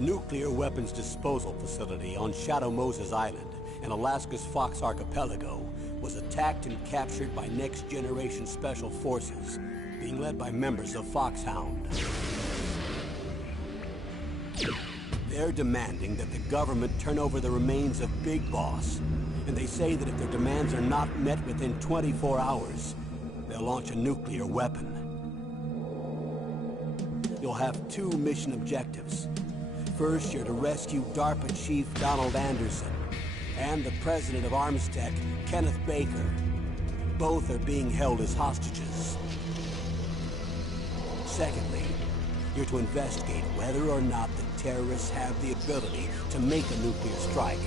The nuclear weapons disposal facility on Shadow Moses Island in Alaska's Fox Archipelago was attacked and captured by Next Generation Special Forces, being led by members of Foxhound. They're demanding that the government turn over the remains of Big Boss, and they say that if their demands are not met within 24 hours, they'll launch a nuclear weapon. You'll have two mission objectives. First, you're to rescue DARPA Chief Donald Anderson and the president of Armstech, Kenneth Baker. Both are being held as hostages. Secondly, you're to investigate whether or not the terrorists have the ability to make a nuclear strike.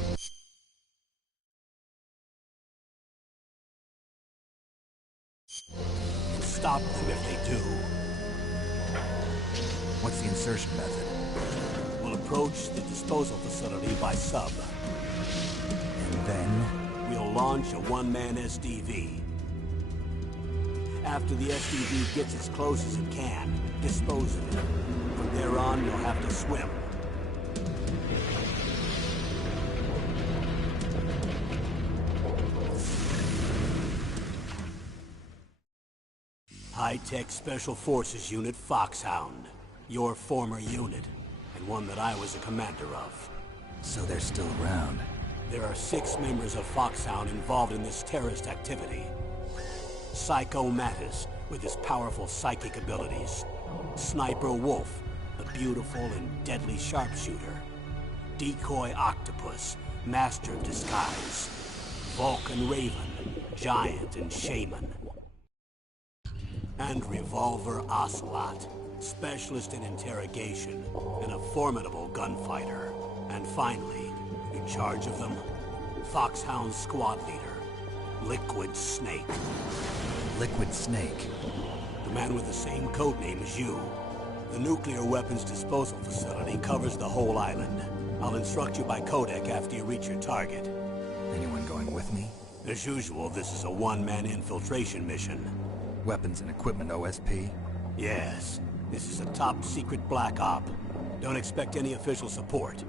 And stop them if they do. What's the insertion method? We'll approach the disposal facility by sub. And then? We'll launch a one-man SDV. After the SDV gets as close as it can, dispose of it. From there on, you'll have to swim. High-Tech Special Forces Unit Foxhound. Your former unit, and one that I was a commander of. So they're still around. There are 6 members of Foxhound involved in this terrorist activity. Psycho Mattis, with his powerful psychic abilities. Sniper Wolf, the beautiful and deadly sharpshooter. Decoy Octopus, master of disguise. Vulcan Raven, giant and shaman. And Revolver Ocelot, specialist in interrogation and a formidable gunfighter. And finally, in charge of them, Foxhound's squad leader, Liquid Snake. Liquid Snake? The man with the same codename as you. The nuclear weapons disposal facility covers the whole island. I'll instruct you by codec after you reach your target. Anyone going with me? As usual, this is a one-man infiltration mission. Weapons and equipment OSP? Yes. This is a top-secret black op. Don't expect any official support.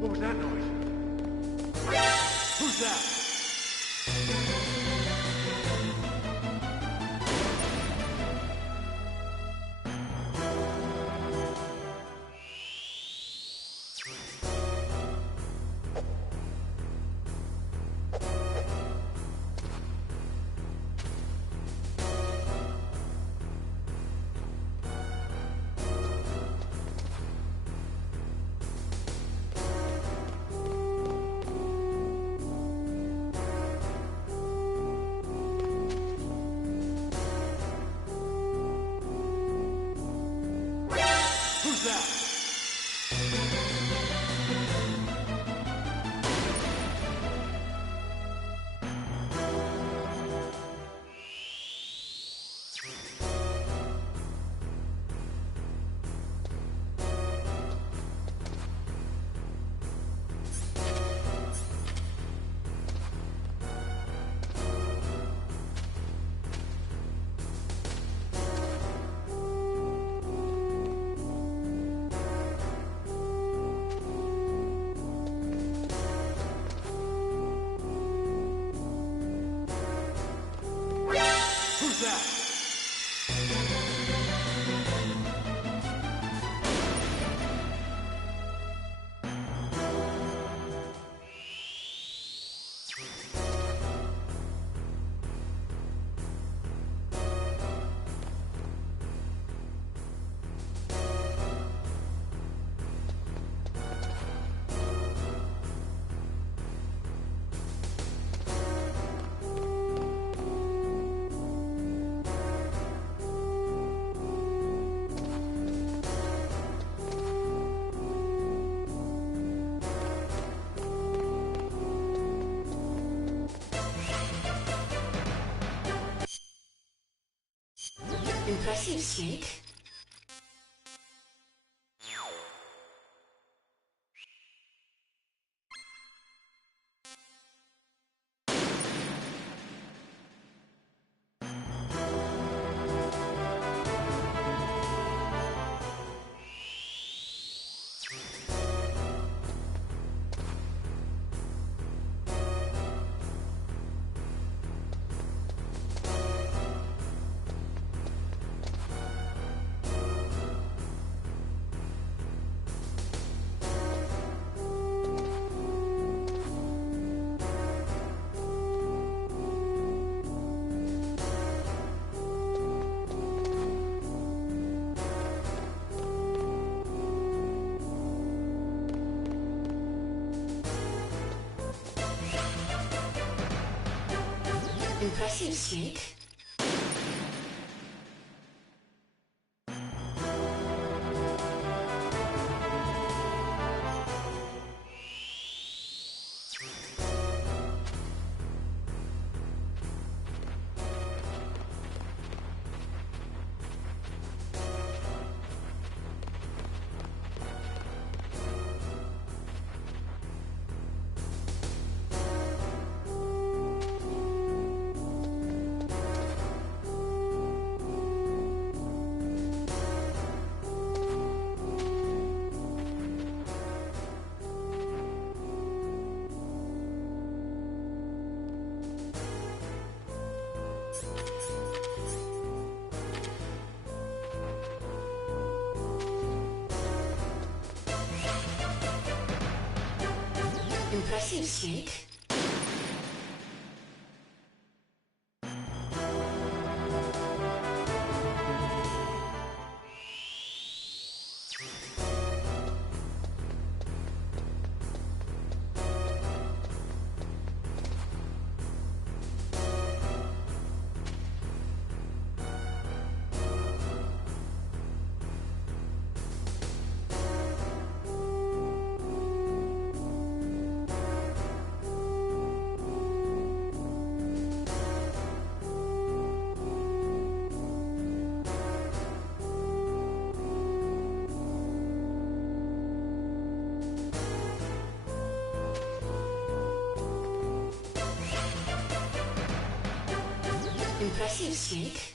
What was that noise? Who's that? Who's that? Impressive, Snake. Impressive, Snake. Impressive, Snake. Impressive, Snake.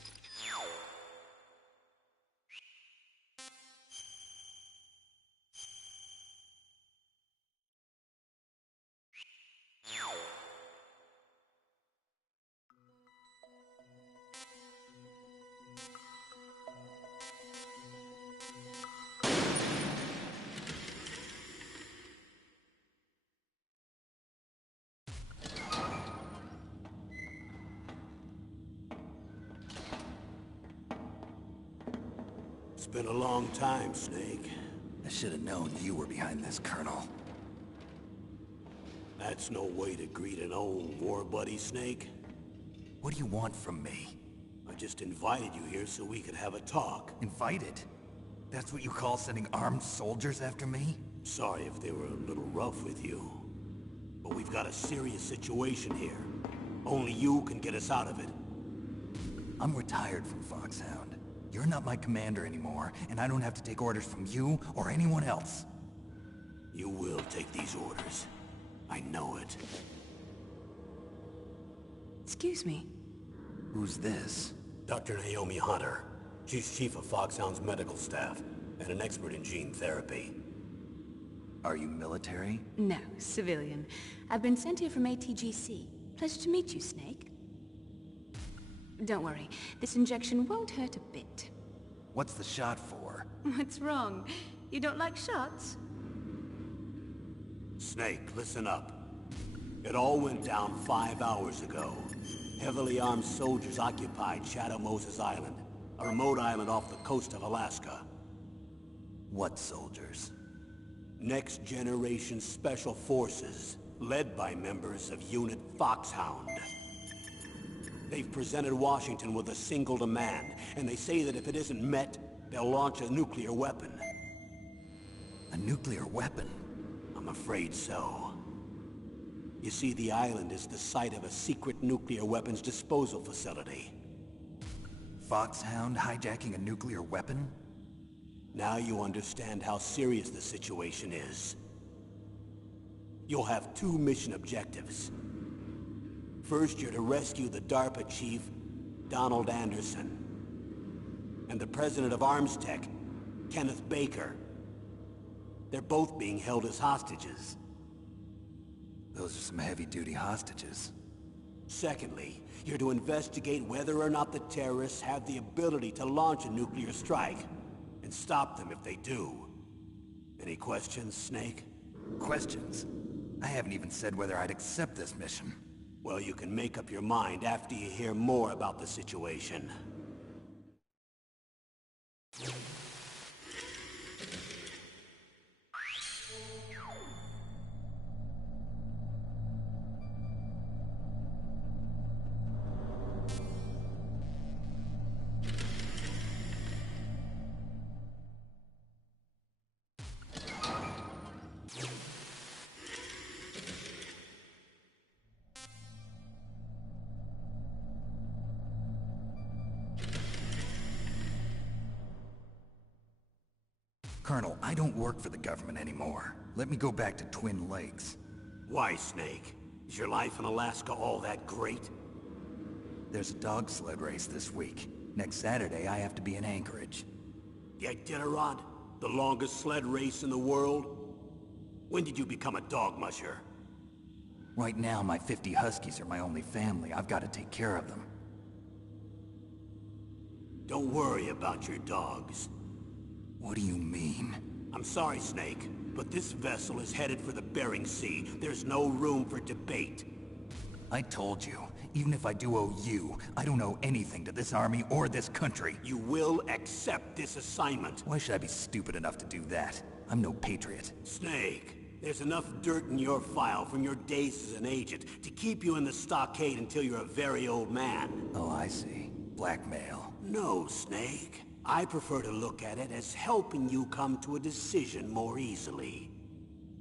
It's been a long time, Snake. I should have known you were behind this, Colonel. That's no way to greet an old war buddy, Snake. What do you want from me? I just invited you here so we could have a talk. Invited? That's what you call sending armed soldiers after me? Sorry if they were a little rough with you. But we've got a serious situation here. Only you can get us out of it. I'm retired from Foxhound. You're not my commander anymore, and I don't have to take orders from you or anyone else. You will take these orders. I know it. Excuse me. Who's this? Dr. Naomi Hunter. She's chief of Foxhound's medical staff, and an expert in gene therapy. Are you military? No, civilian. I've been sent here from ATGC. Pleasure to meet you, Snake. Don't worry, this injection won't hurt a bit. What's the shot for? What's wrong? You don't like shots? Snake, listen up. It all went down 5 hours ago. Heavily armed soldiers occupied Shadow Moses Island, a remote island off the coast of Alaska. What soldiers? Next Generation Special Forces, led by members of Unit Foxhound. They've presented Washington with a single demand, and they say that if it isn't met, they'll launch a nuclear weapon. A nuclear weapon? I'm afraid so. You see, the island is the site of a secret nuclear weapons disposal facility. Foxhound hijacking a nuclear weapon? Now you understand how serious the situation is. You'll have two mission objectives. First, you're to rescue the DARPA chief, Donald Anderson, and the president of ArmsTech, Kenneth Baker. They're both being held as hostages. Those are some heavy-duty hostages. Secondly, you're to investigate whether or not the terrorists have the ability to launch a nuclear strike, and stop them if they do. Any questions, Snake? Questions? I haven't even said whether I'd accept this mission. Well, you can make up your mind after you hear more about the situation. Colonel, I don't work for the government anymore. Let me go back to Twin Lakes. Why, Snake? Is your life in Alaska all that great? There's a dog sled race this week. Next Saturday, I have to be in Anchorage. The Iditarod? The longest sled race in the world? When did you become a dog musher? Right now, my 50 Huskies are my only family. I've got to take care of them. Don't worry about your dogs. What do you mean? I'm sorry, Snake, but this vessel is headed for the Bering Sea. There's no room for debate. I told you, even if I do owe you, I don't owe anything to this army or this country. You will accept this assignment. Why should I be stupid enough to do that? I'm no patriot. Snake, there's enough dirt in your file from your days as an agent to keep you in the stockade until you're a very old man. Oh, I see. Blackmail. No, Snake. I prefer to look at it as helping you come to a decision more easily.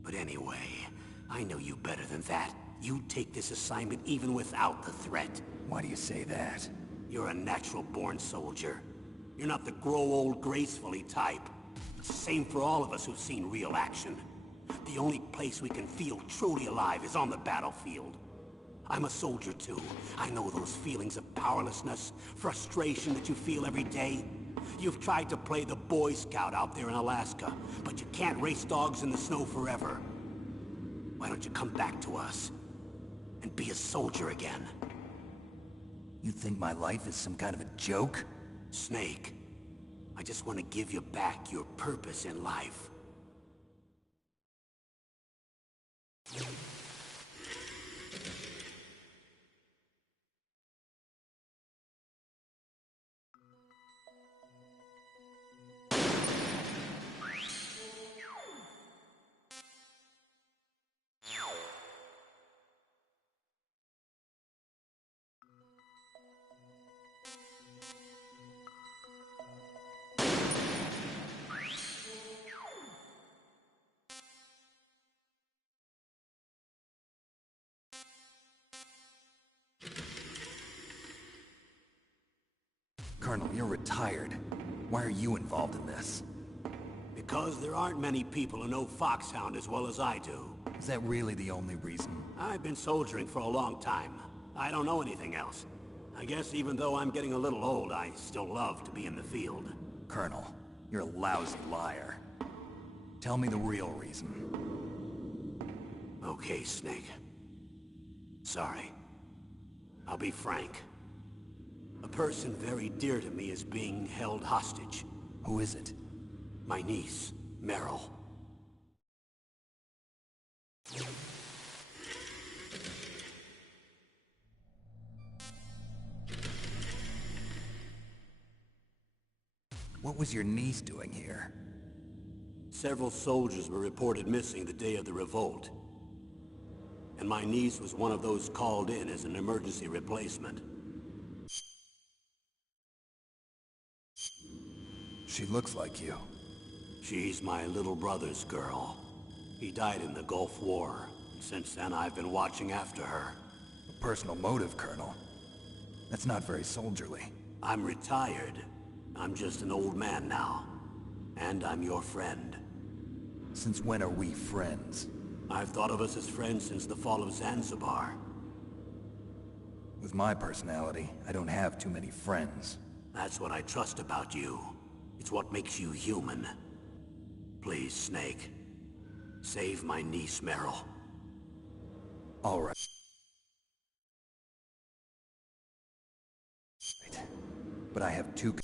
But anyway, I know you better than that. You'd take this assignment even without the threat. Why do you say that? You're a natural-born soldier. You're not the grow old gracefully type. It's the same for all of us who've seen real action. The only place we can feel truly alive is on the battlefield. I'm a soldier too. I know those feelings of powerlessness, frustration that you feel every day. You've tried to play the Boy Scout out there in Alaska, but you can't race dogs in the snow forever. Why don't you come back to us and be a soldier again? You think my life is some kind of a joke? Snake, I just want to give you back your purpose in life. Colonel, you're retired. Why are you involved in this? Because there aren't many people who know Foxhound as well as I do. Is that really the only reason? I've been soldiering for a long time. I don't know anything else. I guess even though I'm getting a little old, I still love to be in the field. Colonel, you're a lousy liar. Tell me the real reason. Okay, Snake. Sorry. I'll be frank. A person very dear to me is being held hostage. Who is it? My niece, Meryl. What was your niece doing here? Several soldiers were reported missing the day of the revolt. And my niece was one of those called in as an emergency replacement. She looks like you. She's my little brother's girl. He died in the Gulf War. Since then, I've been watching after her. A personal motive, Colonel. That's not very soldierly. I'm retired. I'm just an old man now. And I'm your friend. Since when are we friends? I've thought of us as friends since the fall of Zanzibar. With my personality, I don't have too many friends. That's what I trust about you. It's what makes you human. Please, Snake. Save my niece, Meryl. All right. But I have two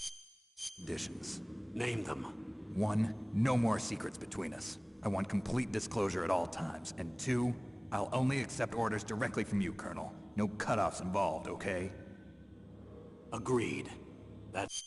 conditions. Name them. 1, no more secrets between us. I want complete disclosure at all times. And 2, I'll only accept orders directly from you, Colonel. No cutoffs involved, okay? Agreed. That's...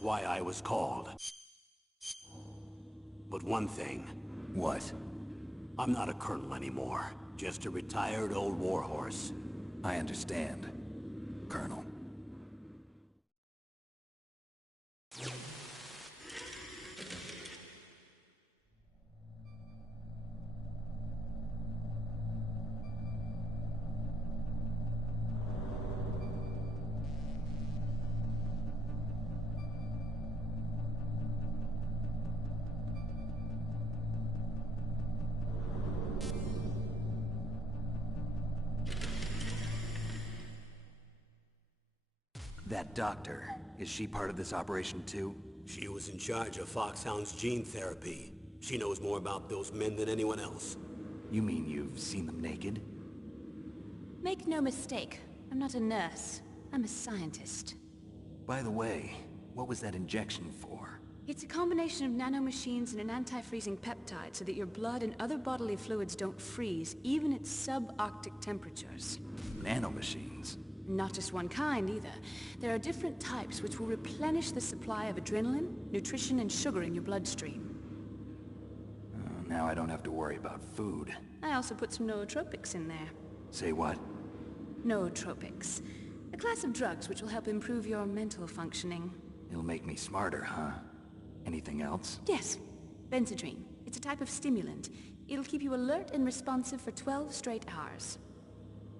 why I was called. But one thing, What? I'm not a colonel anymore. Just a retired old warhorse. I understand, Colonel. That doctor, is she part of this operation too? She was in charge of Foxhound's gene therapy. She knows more about those men than anyone else. You mean you've seen them naked? Make no mistake, I'm not a nurse. I'm a scientist. By the way, what was that injection for? It's a combination of nanomachines and an anti-freezing peptide so that your blood and other bodily fluids don't freeze, even at subarctic temperatures. Nanomachines? Not just one kind, either. There are different types which will replenish the supply of adrenaline, nutrition, and sugar in your bloodstream. Now I don't have to worry about food. I also put some nootropics in there. Say what? Nootropics. A class of drugs which will help improve your mental functioning. It'll make me smarter, huh? Anything else? Yes. Benzedrine. It's a type of stimulant. It'll keep you alert and responsive for 12 straight hours.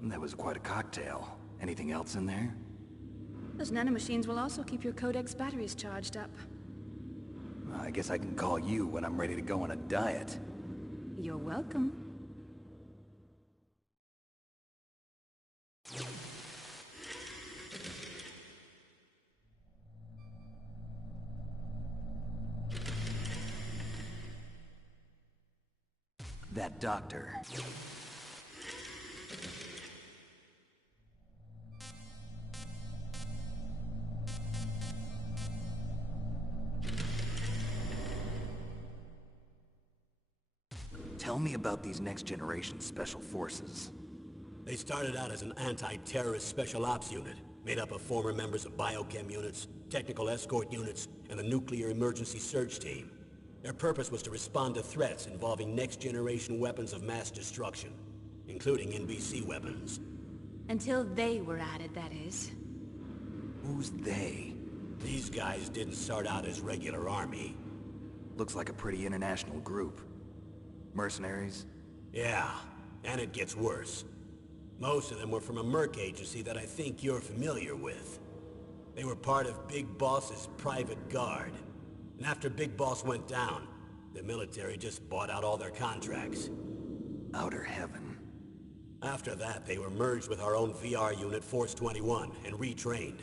That was quite a cocktail. Anything else in there? Those nanomachines will also keep your Codex batteries charged up. I guess I can call you when I'm ready to go on a diet. You're welcome. That doctor. Tell me about these next-generation special forces. They started out as an anti-terrorist special ops unit, made up of former members of biochem units, technical escort units, and the nuclear emergency surge team. Their purpose was to respond to threats involving next-generation weapons of mass destruction, including NBC weapons. Until they were added, that is. Who's they? These guys didn't start out as regular army. Looks like a pretty international group. Mercenaries? Yeah, and it gets worse. Most of them were from a merc agency that I think you're familiar with. They were part of Big Boss's private guard. And after Big Boss went down, the military just bought out all their contracts. Outer heaven. After that, they were merged with our own VR unit, Force 21, and retrained.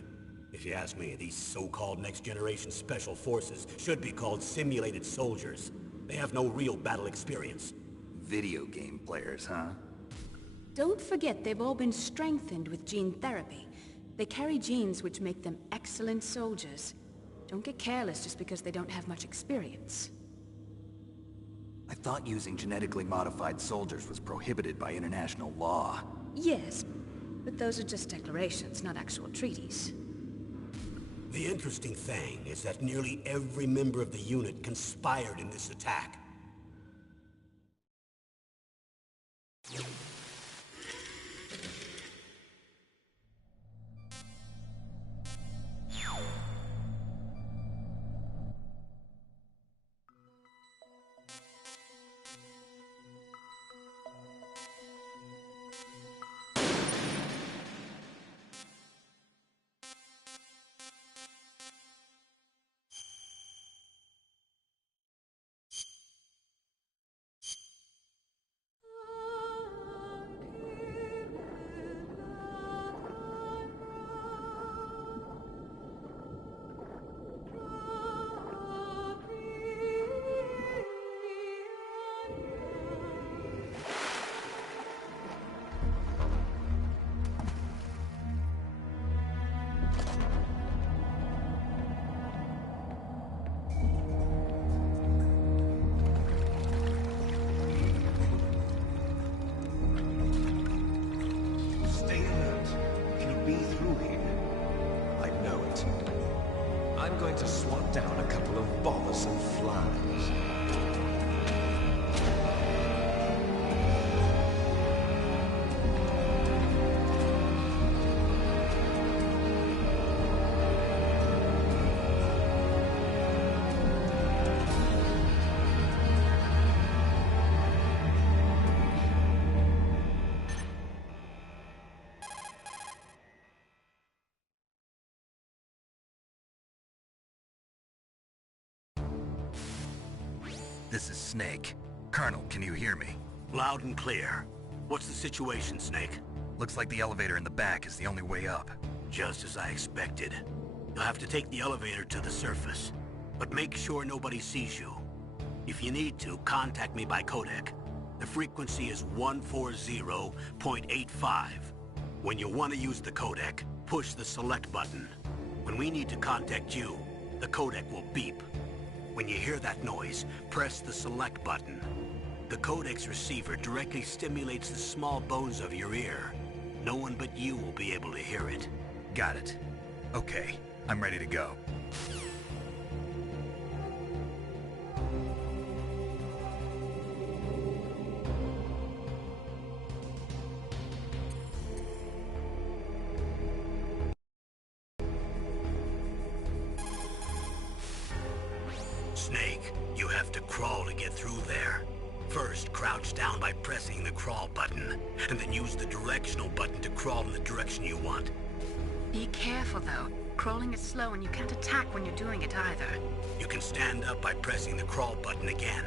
If you ask me, these so-called next-generation special forces should be called simulated soldiers. They have no real battle experience. Video game players, huh? Don't forget they've all been strengthened with gene therapy. They carry genes which make them excellent soldiers. Don't get careless just because they don't have much experience. I thought using genetically modified soldiers was prohibited by international law. Yes, but those are just declarations, not actual treaties. The interesting thing is that nearly every member of the unit conspired in this attack. Stay alert. It'll be through here. I know it. I'm going to swat down a couple of bothersome flies. This is Snake. Colonel, can you hear me? Loud and clear. What's the situation, Snake? Looks like the elevator in the back is the only way up. Just as I expected. You'll have to take the elevator to the surface. But make sure nobody sees you. If you need to, contact me by codec. The frequency is 140.85. When you want to use the codec, push the select button. When we need to contact you, the codec will beep. When you hear that noise, press the select button. The codec's receiver directly stimulates the small bones of your ear. No one but you will be able to hear it. Got it. Okay, I'm ready to go. get through there. First, crouch down by pressing the crawl button, and then use the directional button to crawl in the direction you want. Be careful, though. Crawling is slow and you can't attack when you're doing it either. You can stand up by pressing the crawl button again.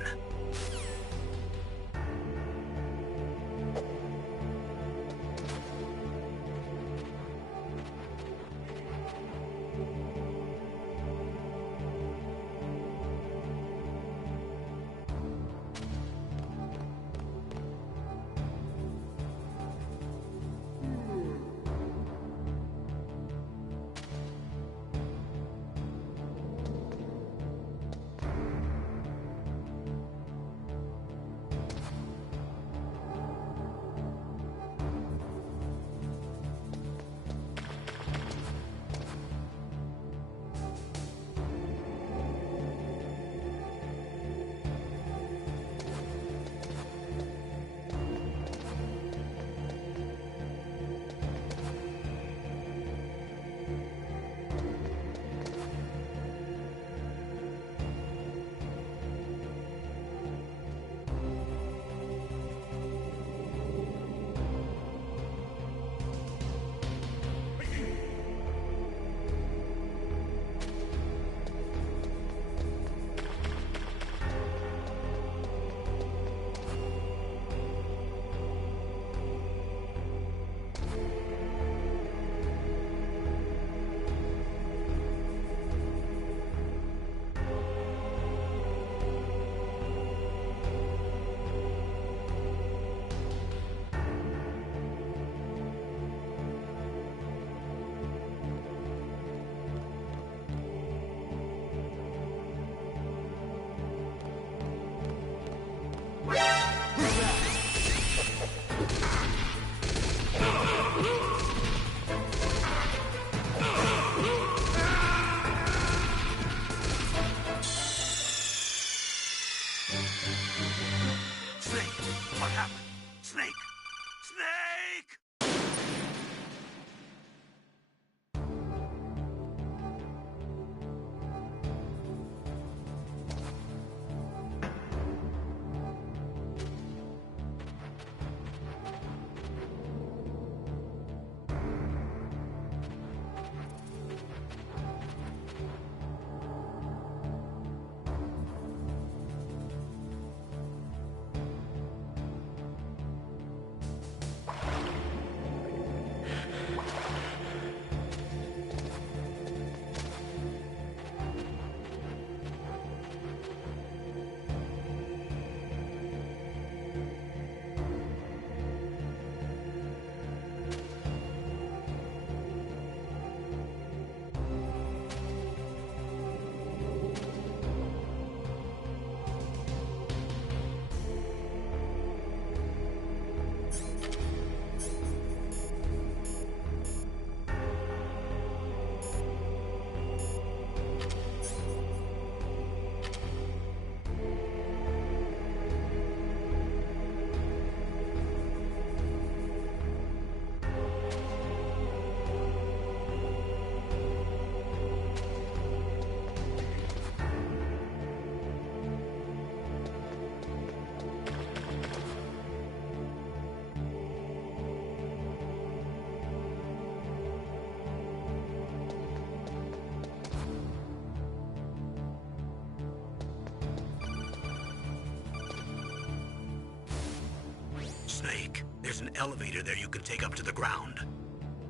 Snake, there's an elevator there you can take up to the ground.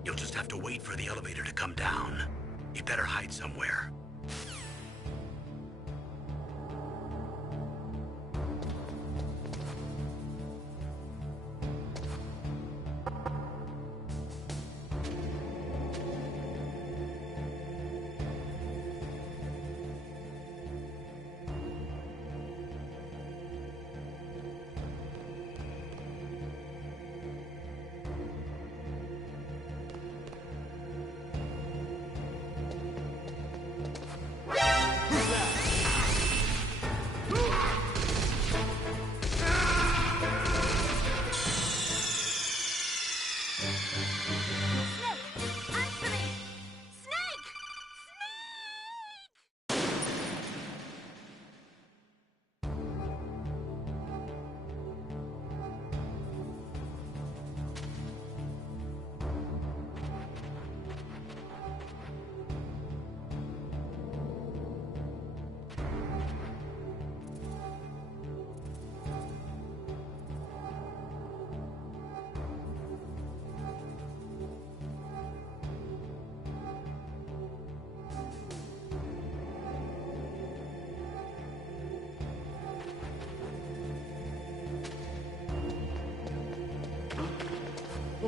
You'll just have to wait for the elevator to come down. You better hide somewhere.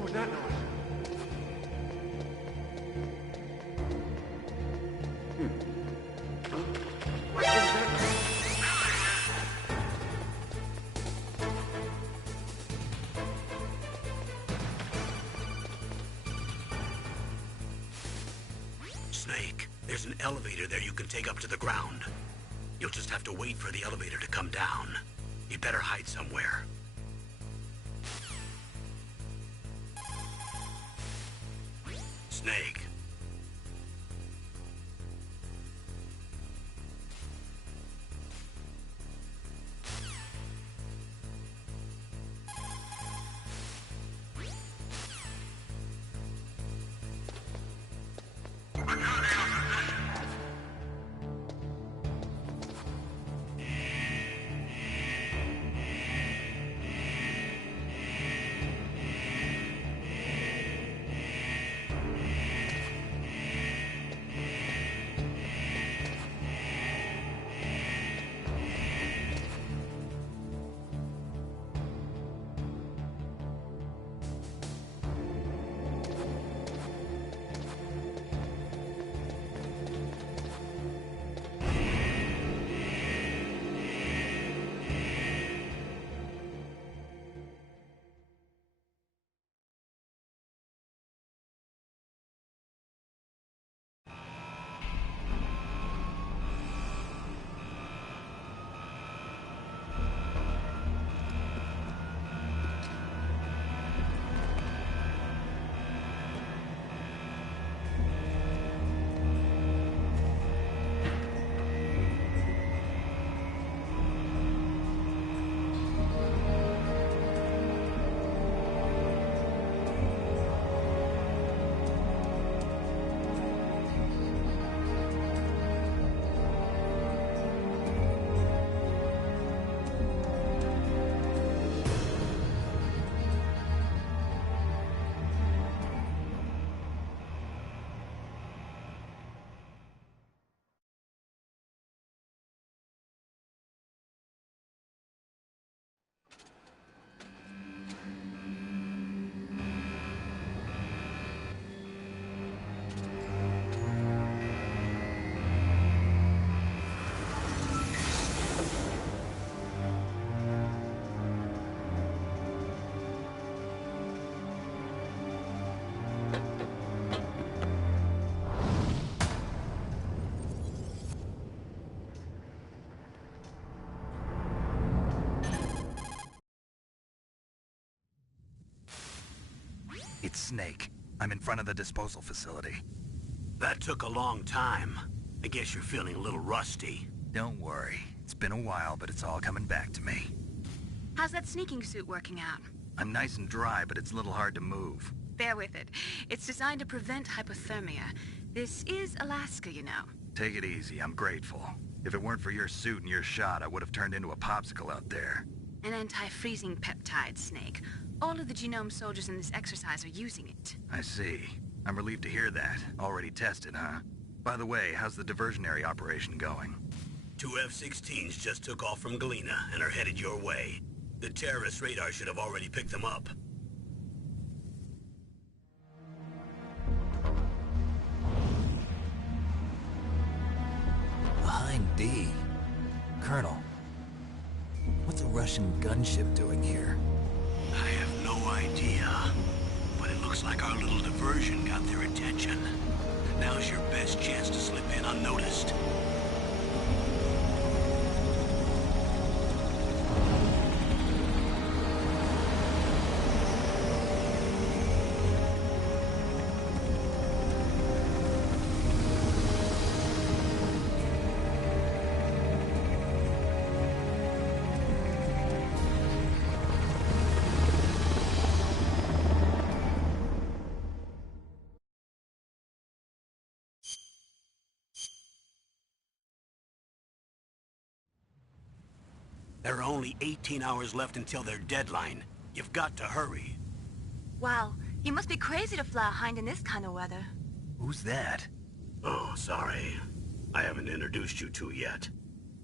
was that noise? What was that noise? Snake, there's an elevator there you can take up to the ground. You'll just have to wait for the elevator to come down. You better hide somewhere. Snake. It's Snake. I'm in front of the disposal facility. That took a long time. I guess you're feeling a little rusty. Don't worry. It's been a while, but it's all coming back to me. How's that sneaking suit working out? I'm nice and dry, but it's a little hard to move. Bear with it. It's designed to prevent hypothermia. This is Alaska, you know. Take it easy. I'm grateful. If it weren't for your suit and your shot, I would have turned into a popsicle out there. An anti-freezing peptide, Snake. All of the genome soldiers in this exercise are using it. I see. I'm relieved to hear that. Already tested, huh? By the way, how's the diversionary operation going? 2 F-16s just took off from Galena and are headed your way. The terrorist radar should have already picked them up. Behind D. Colonel, what's a Russian gunship doing here? I have no idea, but it looks like our little diversion got their attention. Now's your best chance to slip in unnoticed. There are only 18 hours left until their deadline. You've got to hurry. Wow, you must be crazy to fly a Hind in this kind of weather. Who's that? Oh, sorry. I haven't introduced you to yet.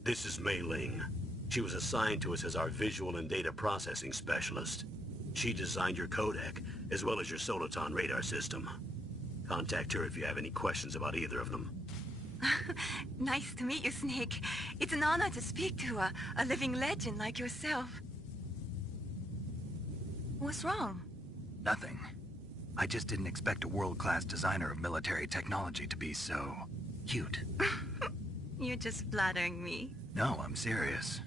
This is Mei Ling. She was assigned to us as our visual and data processing specialist. She designed your codec, as well as your Soliton radar system. Contact her if you have any questions about either of them. Nice to meet you, Snake. It's an honor to speak to a living legend like yourself. What's wrong? Nothing. I just didn't expect a world-class designer of military technology to be so... cute. You're just flattering me. No, I'm serious.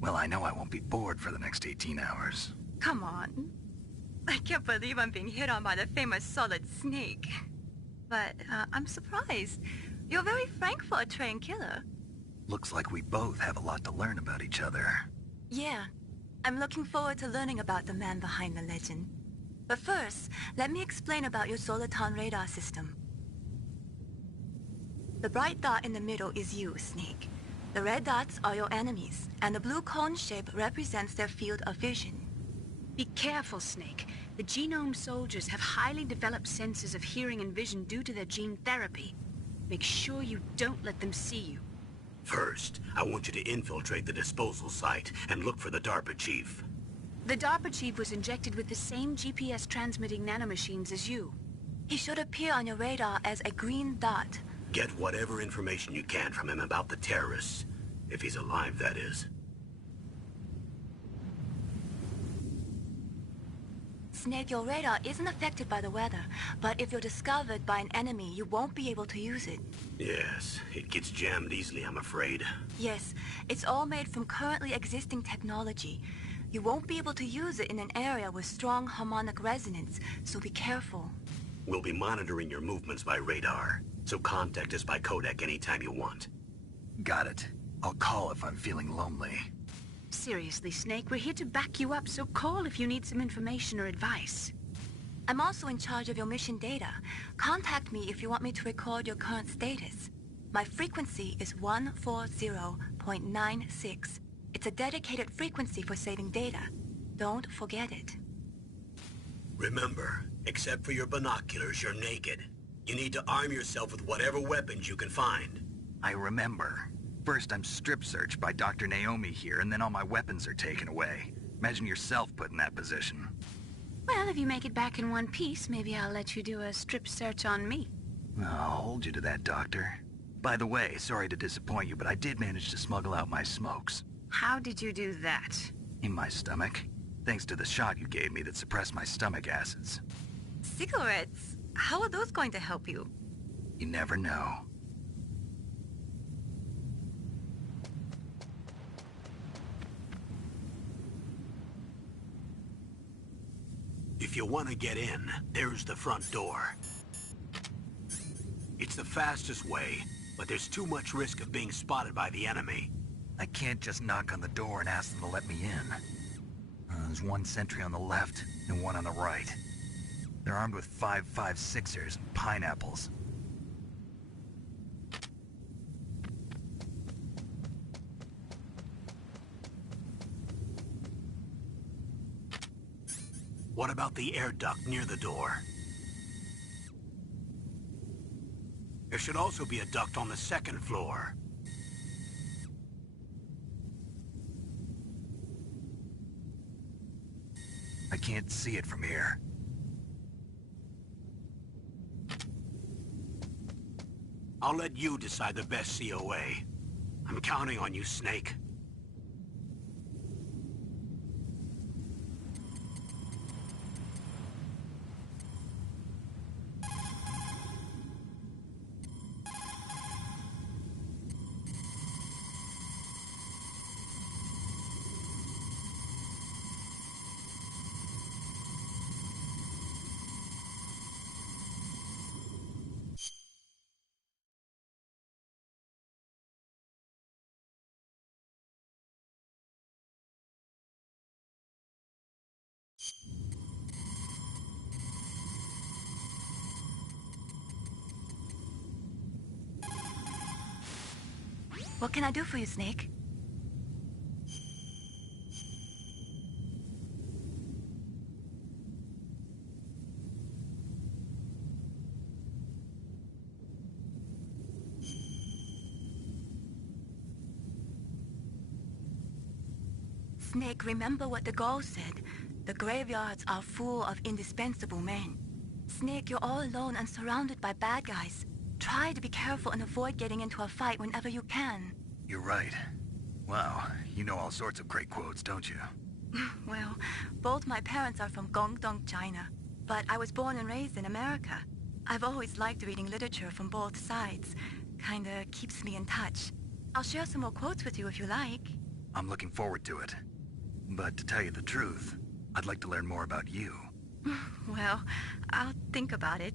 Well, I know I won't be bored for the next 18 hours. Come on. I can't believe I'm being hit on by the famous Solid Snake. But I'm surprised. You're very frank for a trained killer. Looks like we both have a lot to learn about each other. Yeah. I'm looking forward to learning about the man behind the legend. But first, let me explain about your Soliton radar system. The bright dot in the middle is you, Snake. The red dots are your enemies, and the blue cone shape represents their field of vision. Be careful, Snake. The genome soldiers have highly developed senses of hearing and vision due to their gene therapy. Make sure you don't let them see you. First, I want you to infiltrate the disposal site and look for the DARPA chief. The DARPA chief was injected with the same GPS-transmitting nanomachines as you. He should appear on your radar as a green dot. Get whatever information you can from him about the terrorists. If he's alive, that is. Snake, your radar isn't affected by the weather, but if you're discovered by an enemy, you won't be able to use it. Yes, it gets jammed easily, I'm afraid. Yes, it's all made from currently existing technology. You won't be able to use it in an area with strong harmonic resonance, so be careful. We'll be monitoring your movements by radar, so contact us by codec anytime you want. Got it. I'll call if I'm feeling lonely. Seriously, Snake, we're here to back you up, so call if you need some information or advice. I'm also in charge of your mission data. Contact me if you want me to record your current status. My frequency is 140.96. It's a dedicated frequency for saving data. Don't forget it. Remember, except for your binoculars, you're naked. You need to arm yourself with whatever weapons you can find. I remember. First, I'm strip searched by Dr. Naomi here, and then all my weapons are taken away. Imagine yourself put in that position. Well, if you make it back in one piece, maybe I'll let you do a strip search on me. I'll hold you to that, Doctor. By the way, sorry to disappoint you, but I did manage to smuggle out my smokes. How did you do that? In my stomach. Thanks to the shot you gave me that suppressed my stomach acids. Cigarettes? How are those going to help you? You never know. If you want to get in, there's the front door. It's the fastest way, but there's too much risk of being spotted by the enemy. I can't just knock on the door and ask them to let me in. There's one sentry on the left and one on the right. They're armed with 5.56ers and pineapples. What about the air duct near the door? There should also be a duct on the second floor. I can't see it from here. I'll let you decide the best COA. I'm counting on you, Snake. What can I do for you, Snake? Snake, remember what the Gaul said. The graveyards are full of indispensable men. Snake, you're all alone and surrounded by bad guys. Try to be careful and avoid getting into a fight whenever you can. You're right. Wow, you know all sorts of great quotes, don't you? Well, both my parents are from Guangdong, China. But I was born and raised in America. I've always liked reading literature from both sides. Kinda keeps me in touch. I'll share some more quotes with you if you like. I'm looking forward to it. But to tell you the truth, I'd like to learn more about you. Well, I'll think about it.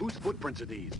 Whose footprints are these?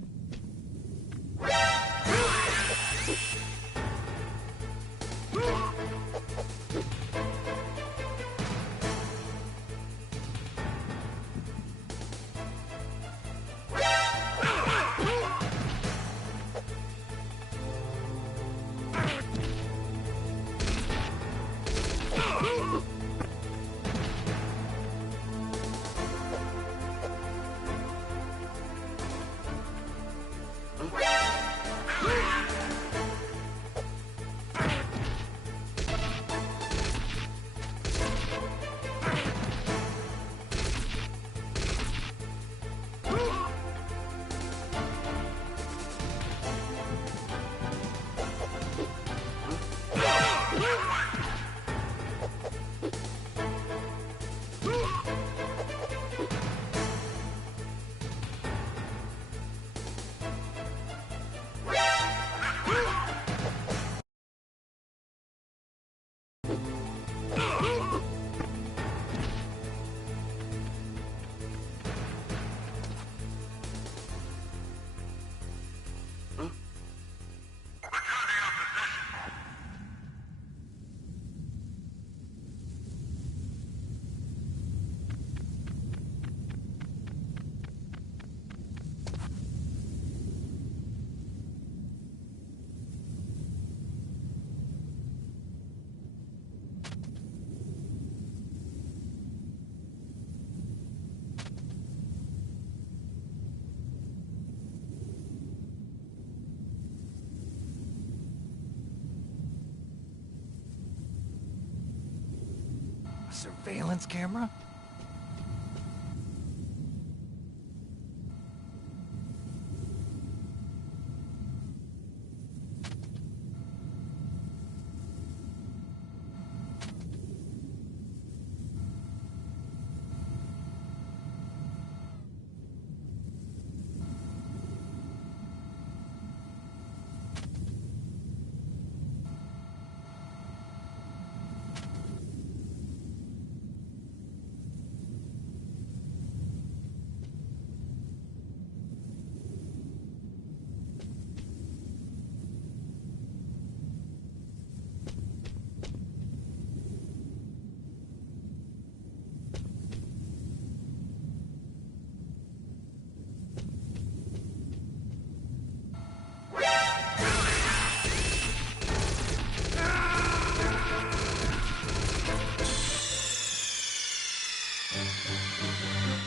surveillance camera?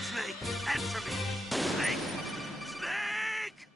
Snake, answer me! Snake! Snake!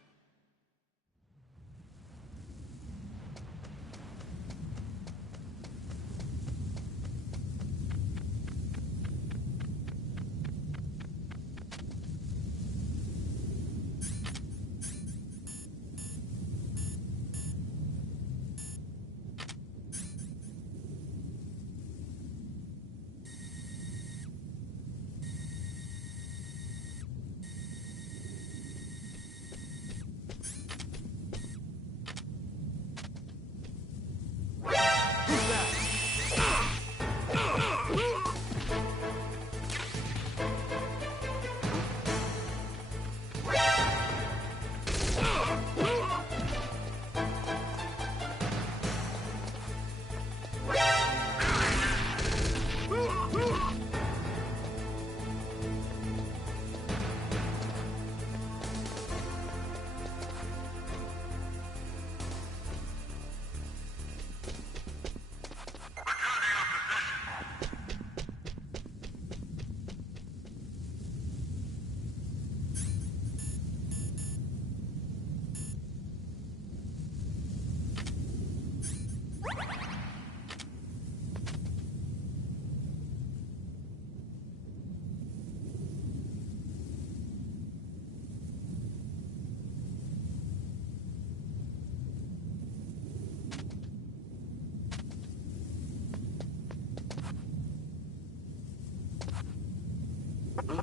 Huh?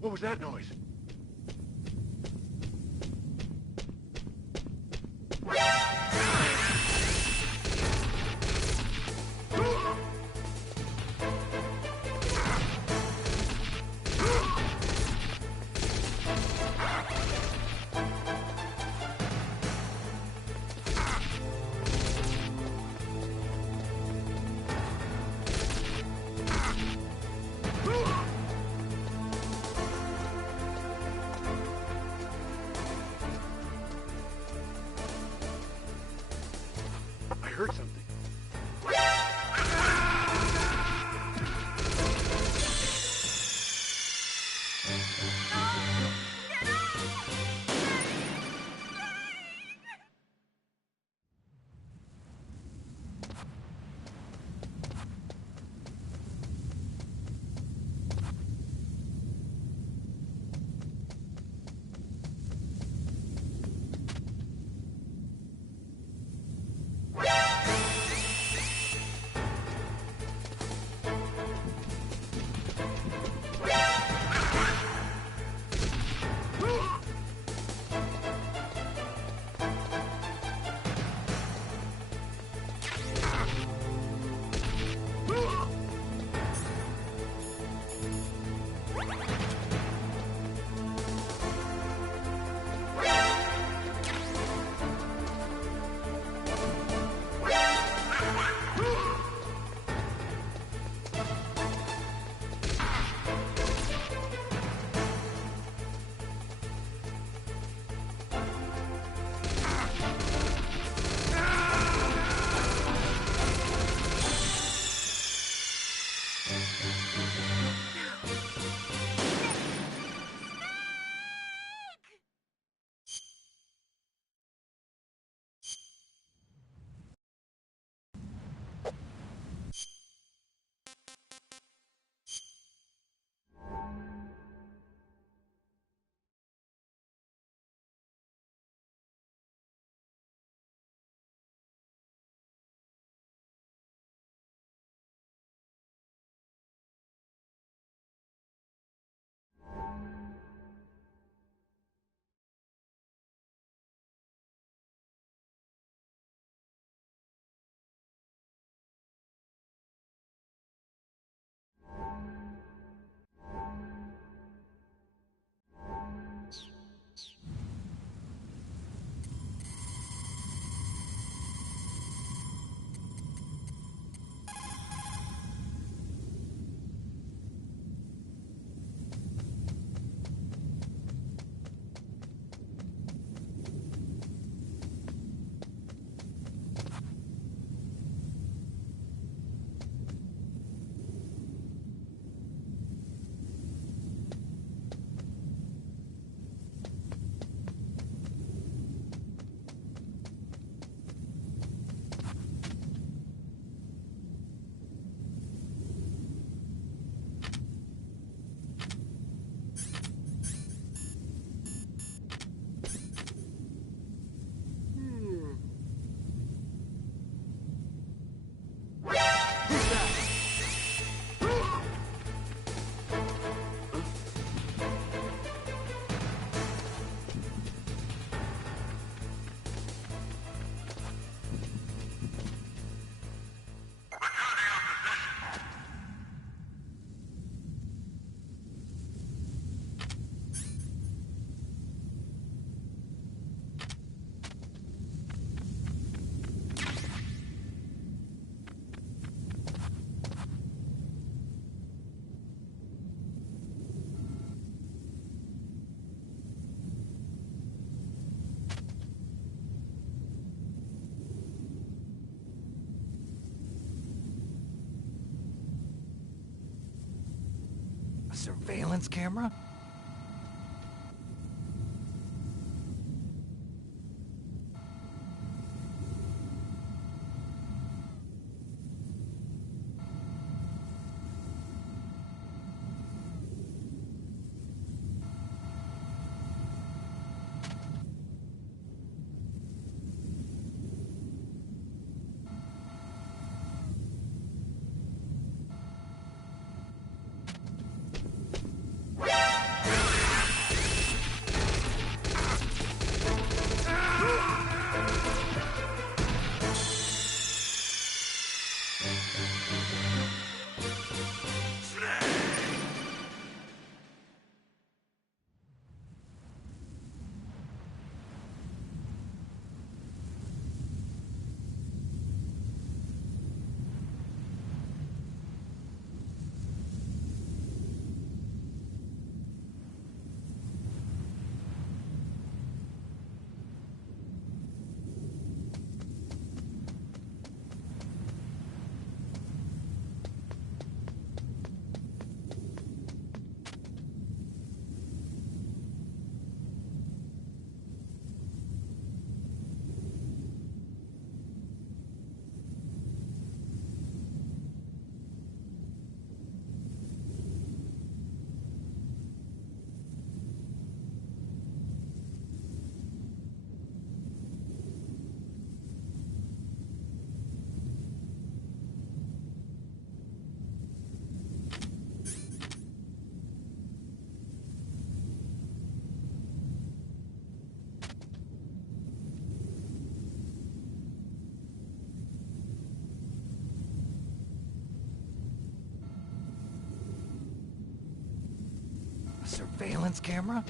What was that noise? surveillance camera? Surveillance camera?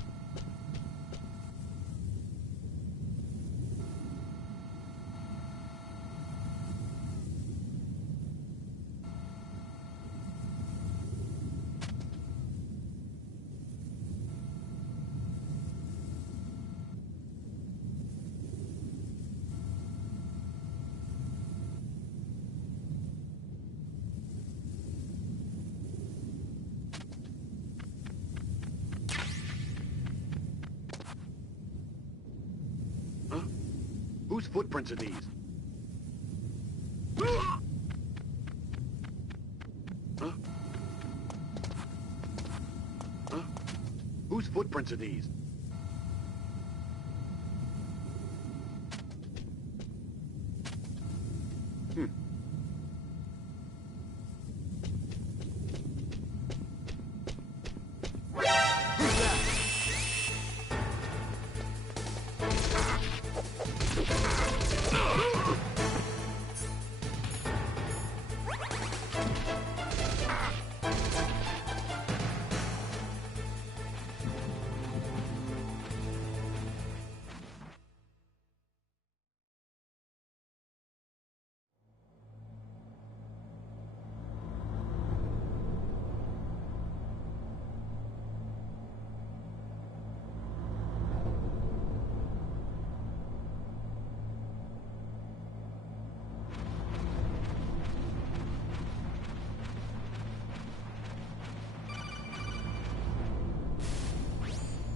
Whose footprints are these? Huh? Huh? Whose footprints are these?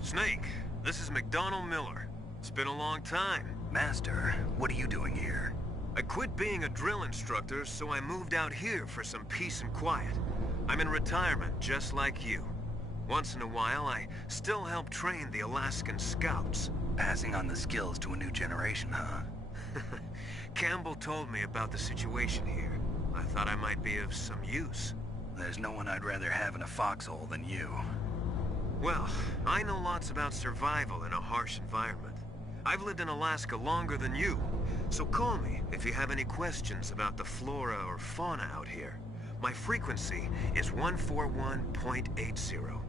Snake, this is McDonald Miller. It's been a long time. Master, what are you doing here? I quit being a drill instructor, so I moved out here for some peace and quiet. I'm in retirement, just like you. Once in a while, I still help train the Alaskan Scouts. Passing on the skills to a new generation, huh? Campbell told me about the situation here. I thought I might be of some use. There's no one I'd rather have in a foxhole than you. Well, I know lots about survival in a harsh environment. I've lived in Alaska longer than you, so call me if you have any questions about the flora or fauna out here. My frequency is 141.80.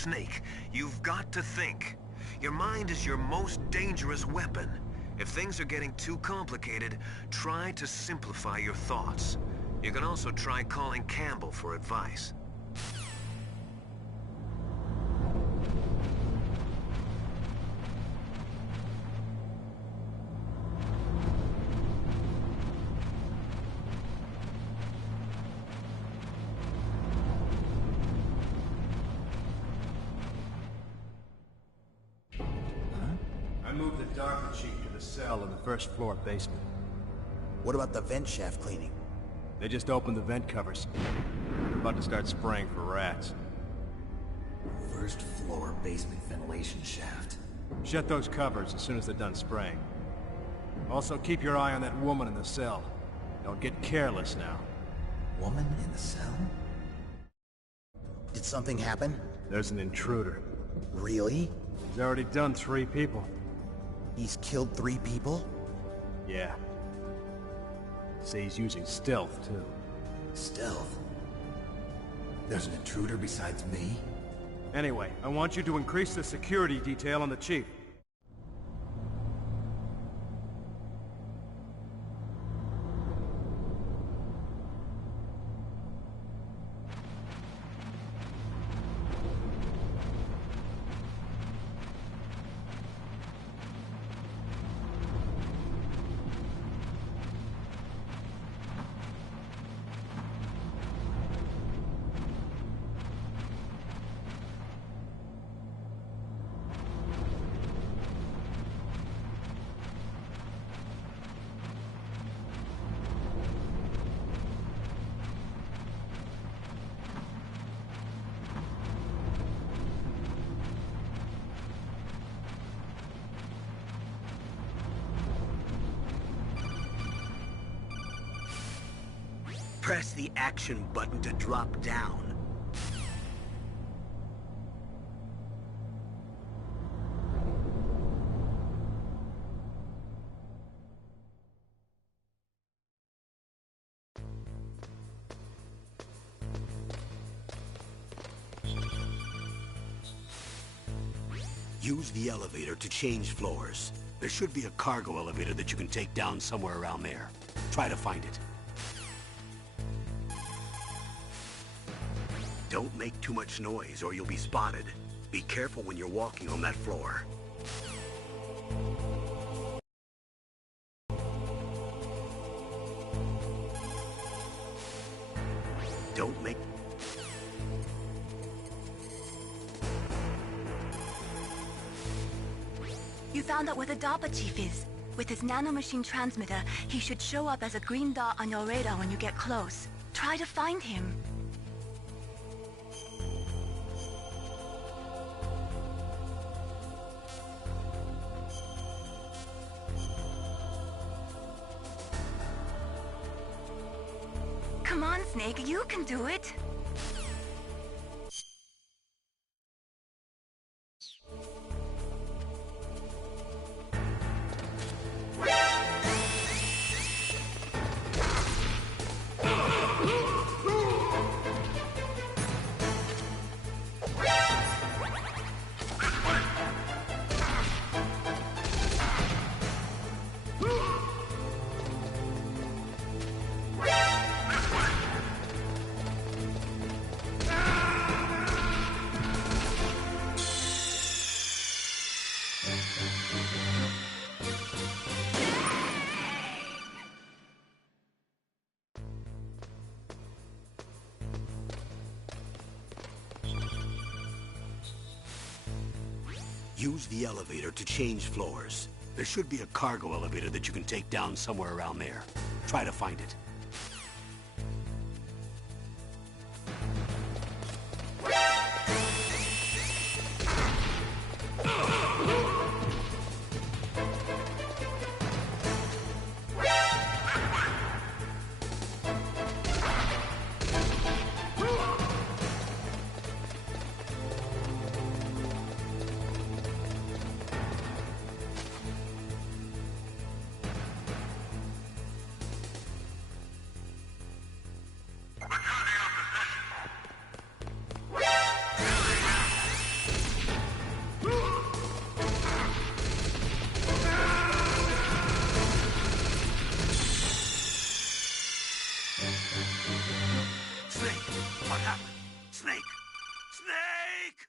Snake, you've got to think. Your mind is your most dangerous weapon. If things are getting too complicated, try to simplify your thoughts. You can also try calling Campbell for advice. I moved the DARPA chief to the cell in the first floor basement. What about the vent shaft cleaning? They just opened the vent covers. They're about to start spraying for rats. First floor basement ventilation shaft. Shut those covers as soon as they're done spraying. Also, keep your eye on that woman in the cell. Don't get careless now. Woman in the cell? Did something happen? There's an intruder. Really? He's already done 3 people. He's killed 3 people? Yeah. Say he's using stealth, too. Stealth? There's an intruder besides me? Anyway, I want you to increase the security detail on the chief. Press the action button to drop down. Use the elevator to change floors. There should be a cargo elevator that you can take down somewhere around there. Try to find it. Don't make too much noise or you'll be spotted. Be careful when you're walking on that floor. Don't make... You found out where the DARPA chief is. With his nanomachine transmitter, he should show up as a green dot on your radar when you get close. Try to find him. Come on, Snake, you can do it! Use the elevator to change floors. There should be a cargo elevator that you can take down somewhere around there. Try to find it. Snake!